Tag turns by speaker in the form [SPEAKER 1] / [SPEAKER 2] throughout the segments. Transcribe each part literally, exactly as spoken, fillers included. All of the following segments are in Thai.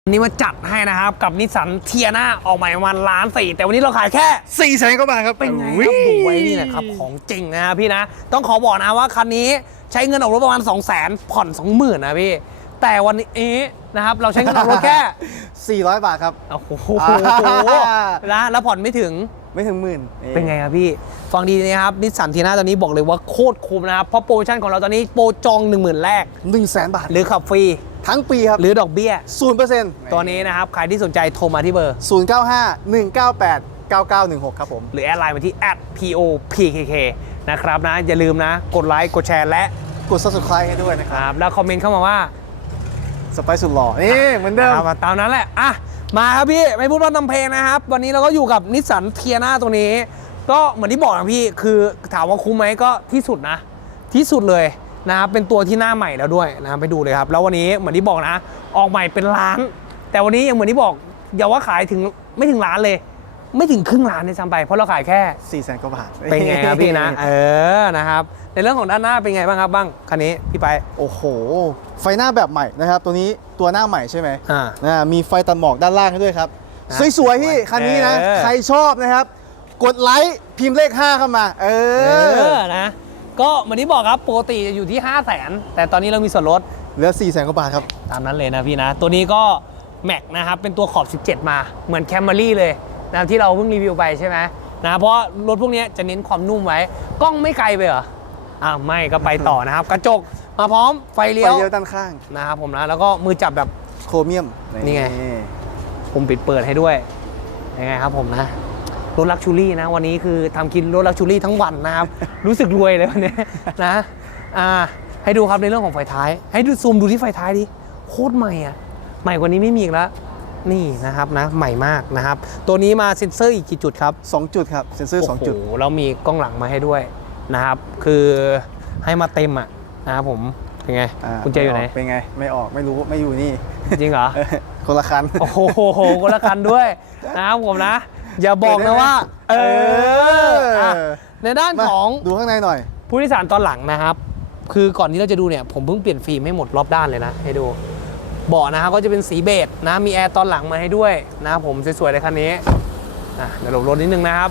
[SPEAKER 1] วันนี้มาจัดให้นะครับกับนิสสันเทียน่าออกใหม่ประมาณล้านสี่แต่วันนี้เราขายแค่
[SPEAKER 2] สี่แสนกว่าบาทครับ
[SPEAKER 1] เป็นไงครับดูไว้นี่แหละครับของจริงนะพี่นะต้องขอบอกนะว่าคันนี้ใช้เงินออกรถประมาณ สองแสน ผ่อน สองหมื่น นะพี่แต่วันนี้นะครับเราใช้เงินออกรถแค่
[SPEAKER 2] สี่ร้อยบาทครับ
[SPEAKER 1] โอ้โหนะแล้วผ่อนไม่ถึง
[SPEAKER 2] ไม่ถึงหมื่น
[SPEAKER 1] เป็นไงครับพี่ฟังดีนะครับนิสสันเทียน่าตอนนี้บอกเลยว่าโคตรคุ้มนะครับเพราะโปรโมชั่นของเราตอนนี้โปรจอง หนึ่งหมื่น แรก
[SPEAKER 2] หนึ่งแสนบาท
[SPEAKER 1] หรือขับฟรี
[SPEAKER 2] ทั้งปีครับ
[SPEAKER 1] หรือดอกเบี้ย
[SPEAKER 2] ศูนย์เปอร์เซ็นต์
[SPEAKER 1] ตัวนี้นะครับใครที่สนใจโทรมาที่เบอร์
[SPEAKER 2] ศูนย์ เก้า ห้า หนึ่ง เก้า แปด เก้า เก้า หนึ่ง หกครับผม
[SPEAKER 1] หรือแอดไลน์มาที่ แอท พี โอ พี เค เค นะครับนะอย่าลืมนะกดไลค์กดแชร์และ
[SPEAKER 2] กด Subscribe ให้ด้วยนะครับ
[SPEAKER 1] แล้วคอมเมนต์เข้ามาว่า
[SPEAKER 2] สไปซ์สุดหล่อนี่เหมือนเดิม
[SPEAKER 1] ตามนั้นแหละอ่ะมาครับพี่ไม่พูดว่าทำเพลงนะครับวันนี้เราก็อยู่กับนิสสันเทียน่าตัวนี้ก็เหมือนที่บอกนะพี่คือถามว่าคุ้มไหมก็ที่สุดนะที่สุดเลยนะครับเป็นตัวที่หน้าใหม่แล้วด้วยนะไปดูเลยครับแล้ววันนี้เหมือนที่บอกนะออกใหม่เป็นล้านแต่วันนี้ยังเหมือนที่บอกอย่าว่าขายถึงไม่ถึงล้านเลยไม่ถึงครึ่งล้านในซ้ำไปเพราะเราขายแค่
[SPEAKER 2] สี่แสนกว่าบาท
[SPEAKER 1] เป็นไงครับพี่นะเออนะครับในเรื่องของด้านหน้าเป็นไงบ้างครับบ้างคันนี้พี่ไป
[SPEAKER 2] โอ้โหไฟหน้าแบบใหม่นะครับตัวนี้ตัวหน้าใหม่ใช่ไหม
[SPEAKER 1] อ่า
[SPEAKER 2] นะมีไฟตัดหมอกด้านล่างให้ด้วยครับสวยๆพี่คันนี้นะใครชอบนะครับกดไลค์พิมพ์เลขห้าเข้ามาเอ
[SPEAKER 1] อนะก็เหมือนที่บอกครับปกติจะอยู่ที่ ห้าแสน แต่ตอนนี้เรามีส่วนลด
[SPEAKER 2] เหลือ สี่แสนกว่าบาทครับ
[SPEAKER 1] ตามนั้นเลยนะพี่นะตัวนี้ก็แม็กนะครับเป็นตัวขอบสิบเจ็ดมาเหมือนแคมรี่เลยนะที่เราเพิ่งรีวิวไปใช่ไหมนะเพราะรถพวกนี้จะเน้นความนุ่มไว้กล้องไม่ไกลไปเหรออ่าไม่ก็ไปต่อนะครับกระจกมาพร้อมไฟเลี้ยว
[SPEAKER 2] ไฟเลี้ยวด้านข้าง
[SPEAKER 1] นะครับผมนะแล้วก็มือจับแบบ
[SPEAKER 2] โครเมียม
[SPEAKER 1] นี่ไงผมปิดเปิดให้ด้วยยังไงครับผมนะรถลักชูรี่นะวันนี้คือทำกินรถลักชูรี่ทั้งวันนะครับ รู้สึกรวยเลยวันนี้นะอ่าให้ดูครับในเรื่องของไฟท้ายให้ดูซูมดูที่ไฟท้ายดิโคตรใหม่อ่ะใหม่กว่านี้ไม่มีอีกแล้วนี่นะครับนะใหม่มากนะครับตัวนี้มาเซ็นเซอร์อีกกี่จุดครับ
[SPEAKER 2] สองจุดครับเซ็นเซอร์สองจุด
[SPEAKER 1] โอ้โหแล้วมีกล้องหลังมาให้ด้วยนะครับคือให้มาเต็มอ่ะนะครับผมเป็นไงกุญแจอยู่ไหน
[SPEAKER 2] เป็นไงไม่ออกไม่รู้ไม่อยู่นี่
[SPEAKER 1] จริงเหรอ
[SPEAKER 2] คนละคัน
[SPEAKER 1] โอ้โหคนละคันด้วยนะครับผมนะอย่าบอกนะว่าเออในด้านของ
[SPEAKER 2] ดูข้างในหน่อย
[SPEAKER 1] ผู้โดยสารตอนหลังนะครับคือก่อนที่เราจะดูเนี่ยผมเพิ่งเปลี่ยนฟิล์มให้หมดรอบด้านเลยนะให้ดูเบาะนะครับก็จะเป็นสีเบจนะมีแอร์ตอนหลังมาให้ด้วยนะครับผมสวยๆในคันนี้อ่ะเดี๋ยวหลบรถนิดนึงนะครับ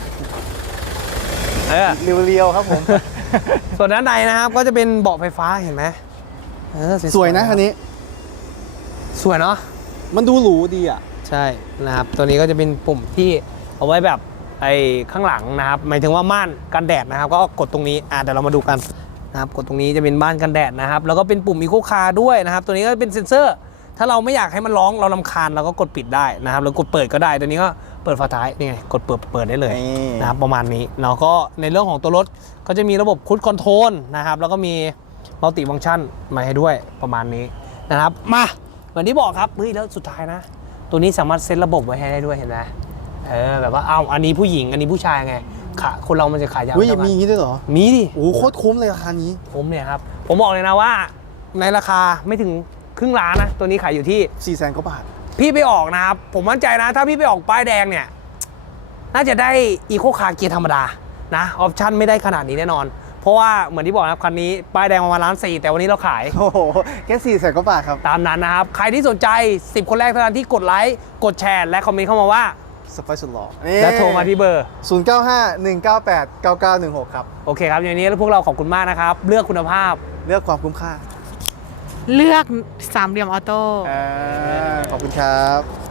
[SPEAKER 1] เออ
[SPEAKER 2] เรียวๆครับผม
[SPEAKER 1] ส่วนด้านในนะครับก็จะเป็นเบาะไฟฟ้าเห็นไหมเออ
[SPEAKER 2] สวยนะคันนี้
[SPEAKER 1] สวยเนาะ
[SPEAKER 2] มันดูหรูดีอ่ะ
[SPEAKER 1] ใช่นะครับตัวนี้ก็จะเป็นปุ่มที่เอาไว้แบบไอ้ข้างหลังนะครับหมายถึงว่าม่านกันแดดนะครับก็กดตรงนี้อ่ะเดี๋ยวเรามาดูกันนะครับกดตรงนี้จะเป็นม่านกันแดดนะครับแล้วก็เป็นปุ่มอีโคคาร์ด้วยนะครับตัวนี้ก็เป็นเซ็นเซอร์ถ้าเราไม่อยากให้มันร้องเรารำคาญเราก็กดปิดได้นะครับแล้วกดเปิดก็ได้ตัวนี้ก็เปิดฝาท้ายนี่ไงกดเปิดเปิดได้เลยนะครับประมาณนี้แล้วก็ในเรื่องของตัวรถก็จะมีระบบคูดคอนโทรลนะครับแล้วก็มีมัลติฟังก์ชันมาให้ด้วยประมาณนี้นะครับมาเหมือนที่บอกครับเฮ้ยแล้วสุดท้ายนะตัวนี้สามารถเซตระบบไว้ให้ได้ด้วยเห็นไหมเออแบบว่าเอาอันนี้ผู้หญิงอันนี้ผู้ชายไงขาคนเรามันจะขายยาว
[SPEAKER 2] มีอย่างนี้ด้วยเหรอ
[SPEAKER 1] มีดิ
[SPEAKER 2] โอ้โคตรคุ้มเลยราคานี้
[SPEAKER 1] คุ้มเนี่ยครับผมบอกเลยนะว่าในราคาไม่ถึงครึ่งล้านนะตัวนี้ขายอยู่ที่
[SPEAKER 2] สี่แสนกว่าบาท
[SPEAKER 1] พี่ไปออกนะครับผมมั่นใจนะถ้าพี่ไปออกป้ายแดงเนี่ยน่าจะได้อีโคคาร์เกียร์ธรรมดานะออปชั่นไม่ได้ขนาดนี้แน่นอนเพราะว่าเหมือนที่บอกนะครับคันนี้ป้ายแดงประมาณล้านสี่แต่วันนี้เราขาย
[SPEAKER 2] โอ้โหแค่สี่แสนกว่าบาทครับ
[SPEAKER 1] ตามนั้นนะครับใครที่สนใจสิบคนแรกเท่านั้นที่กดไลค์กดแชร์และคอมเมนต์เข้ามาว่า
[SPEAKER 2] สไปซ์สุดหล่อ
[SPEAKER 1] และโทรมาที่เบอร์
[SPEAKER 2] ศูนย์ เก้า ห้า หนึ่ง เก้า แปด เก้า เก้า หนึ่ง หกครับ
[SPEAKER 1] โอเคครับอย่างนี้พวกเราขอบคุณมากนะครับเลือกคุณภาพ
[SPEAKER 2] เลือกความคุ้มค่า
[SPEAKER 3] เลือกสามเหลี่ยมออโต้
[SPEAKER 2] ขอบคุณครับ